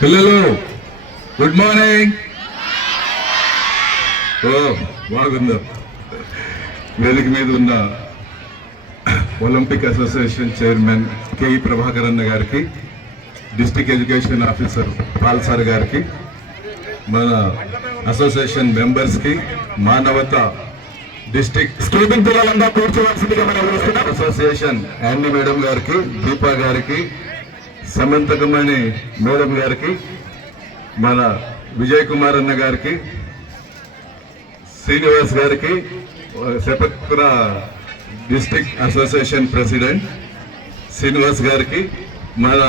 పిల్లలు good morning. ఓ బాగుందో. వేదిక మీద ఉన్న olympic association chairman KE Prabhakar అన్న గారికి, district education officer Paul sir గారికి, మన అసోసియేషన్ మెంబర్స్కి, మానవత డిస్ట్రిక్ట్ స్టూడెంట్ పిల్లలంతా కూర్చోవలసిందిగా మనం అసోసియేషన్ యాండీ మేడం గారికి, దీపా గారికి, సమంతకమణి మేడం గారికి, మన విజయ్ కుమార్ అన్న గారికి, శ్రీనివాస్ గారికి, సెపక్ర డిస్ట్రిక్ట్ అసోసియేషన్ ప్రెసిడెంట్ శ్రీనివాస్ గారికి, మన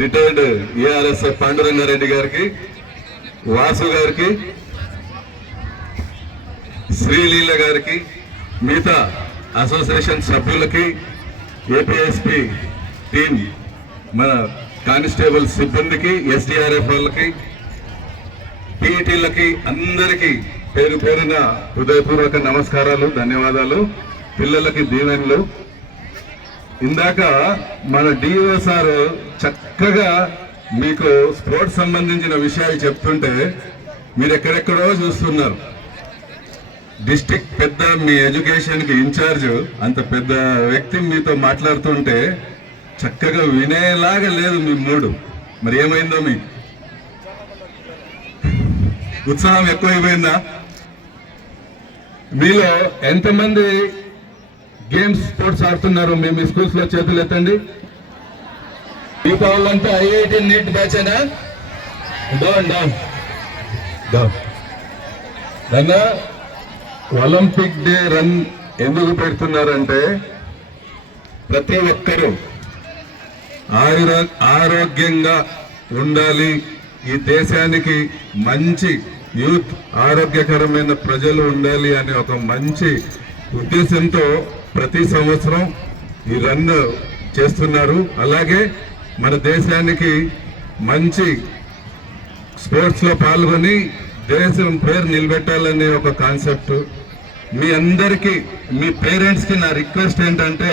రిటైర్డ్ ఏఆర్ఎస్ఎఫ్ పాండురంగారెడ్డి గారికి, వాసు గారికి, శ్రీలీల గారికి, మిగతా అసోసియేషన్ సభ్యులకి, ఏపీఎస్పీ టీం, మన కానిస్టేబుల్ సిబ్బందికి, ఎస్డీఆర్ఎఫ్ వాళ్ళకి, పీఈటీలకి అందరికీ పేరు పేరున హృదయపూర్వక నమస్కారాలు, ధన్యవాదాలు. పిల్లలకి దీవెనలు. ఇందాక మన డిఓ సార్ చక్కగా మీకు స్పోర్ట్స్ సంబంధించిన విషయాలు చెప్తుంటే మీరు ఎక్కడెక్కడో చూస్తున్నారు. డిస్ట్రిక్ట్ పెద్ద, మీ ఎడ్యుకేషన్కి ఇన్ఛార్జ్ అంత పెద్ద వ్యక్తి మీతో మాట్లాడుతుంటే చక్కగా వినేలాగా లేదు మీ మూడు. మరి ఏమైందో మీకు ఉత్సాహం ఎక్కువైపోయిందా? మీలో ఎంతమంది గేమ్స్ స్పోర్ట్స్ ఆడుతున్నారు? మీ స్కూల్స్ లో చేతులు ఎత్తండి. దీపావళి అంతా ఐఐటి నీట్ బ్యాచేనా? Down down down. దాన్ని ఒలింపిక్ డే రన్ ఎందుకు పెడుతున్నారంటే ప్రతి ఒక్కరూ ఆరోగ్యంగా ఉండాలి, ఈ దేశానికి మంచి యూత్, ఆరోగ్యకరమైన ప్రజలు ఉండాలి అనే ఒక మంచి ఉద్దేశంతో ప్రతి సంవత్సరం ఈ రన్ చేస్తున్నారు. అలాగే మన దేశానికి మంచి స్పోర్ట్స్ లో పాల్గొని దేశం పేరు నిలబెట్టాలనే ఒక కాన్సెప్ట్. మీ అందరికీ, మీ పేరెంట్స్ కి నా రిక్వెస్ట్ ఏంటంటే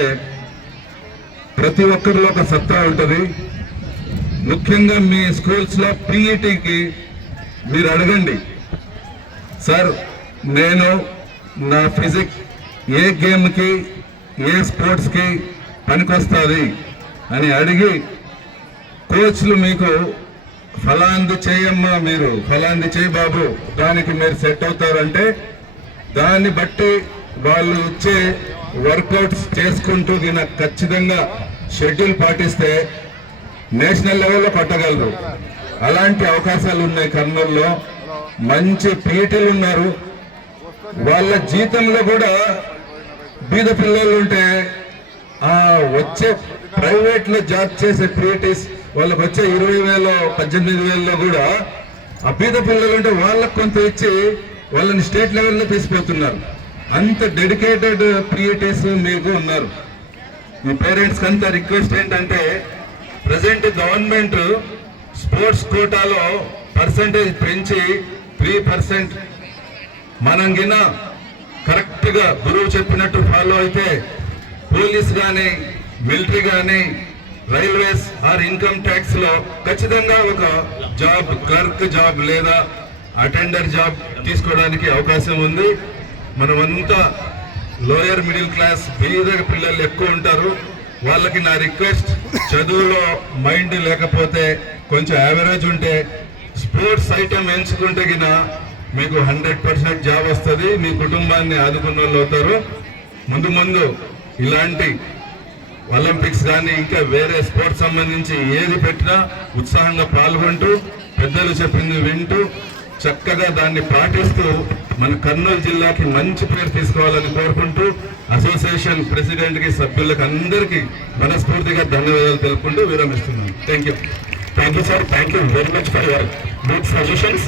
ప్రతి ఒక్కరిలో ఒక సత్తా ఉంటుంది. ముఖ్యంగా మీ స్కూల్స్ లో పీఈటీకి మీరు అడగండి, సార్ నేను నా ఫిజిక్స్ ఏ గేమ్కి, ఏ స్పోర్ట్స్కి పనికొస్తుంది అని అడిగి కోచ్లు మీకు ఫలాంది చేయమ్మా, మీరు ఫలాంది చేయి బాబు, దానికి మీరు సెట్ అవుతారంటే దాన్ని బట్టి వాళ్ళు ఇచ్చే వర్కౌట్స్ చేసుకుంటూ దీనికి ఖచ్చితంగా షెడ్యూల్ పాటిస్తే నేషనల్ లెవెల్లో కొట్టగలరు. అలాంటి అవకాశాలు ఉన్నాయి. కర్నూలులో మంచి పీఈటీలు ఉన్నారు. వాళ్ళ జీతంలో కూడా బీద పిల్లలు ఉంటే వచ్చే ప్రైవేట్ లో జాబ్ చేసే పీఈటీస్ వాళ్ళకి వచ్చే 20,000 18,000 కూడా ఆ బీద పిల్లలు ఉంటే వాళ్ళకు కొంత ఇచ్చి వాళ్ళని స్టేట్ లెవెల్లో తీసుకెళ్తున్నారు. అంత డెడికేటెడ్ పీఈటీస్ మీకు ఉన్నారు. మీ పేరెంట్స్ అంతా రిక్వెస్ట్ ఏంటంటే ప్రజెంట్ గవర్నమెంట్ స్పోర్ట్స్ కోటాలో పర్సంటేజ్ పెంచి 3%, మనం గిన కరెక్ట్ గా గురువు చెప్పినట్టు ఫాలో అయితే పోలీస్ కానీ, మిలిటరీ కానీ, రైల్వేస్ ఆర్ ఇన్కమ్ ట్యాక్స్ లో ఖచ్చితంగా ఒక జాబ్, క్లర్క్ జాబ్ లేదా అటెండర్ జాబ్ తీసుకోవడానికి అవకాశం ఉంది. మనమంతా లోయర్ మిడిల్ క్లాస్ బీద పిల్లలు ఎక్కువ ఉంటారు. వాళ్ళకి నా రిక్వెస్ట్, చదువులో మైండ్ లేకపోతే కొంచెం యావరేజ్ ఉంటే స్పోర్ట్స్ ఐటమ్ ఎంచుకుంటే గిన మీకు 100% జాబ్ వస్తుంది. మీ కుటుంబాన్ని ఆదుకున్న వాళ్ళు అవుతారు. ముందు ముందు ఇలాంటి ఒలింపిక్స్ కానీ ఇంకా వేరే స్పోర్ట్స్ సంబంధించి ఏది పెట్టినా ఉత్సాహంగా పాల్గొంటూ పెద్దలు చెప్పింది వింటూ చక్కగా దాన్ని పాటిస్తూ మన కర్నూలు జిల్లాకి మంచి పేరు తీసుకోవాలని కోరుకుంటూ అసోసియేషన్ ప్రెసిడెంట్ కి, సభ్యులకు అందరికీ మనస్ఫూర్తిగా ధన్యవాదాలు తెలుపుకుంటూ విరమిస్తున్నాను. Thank you. Thank you, sir. Thank you very much for your good suggestions.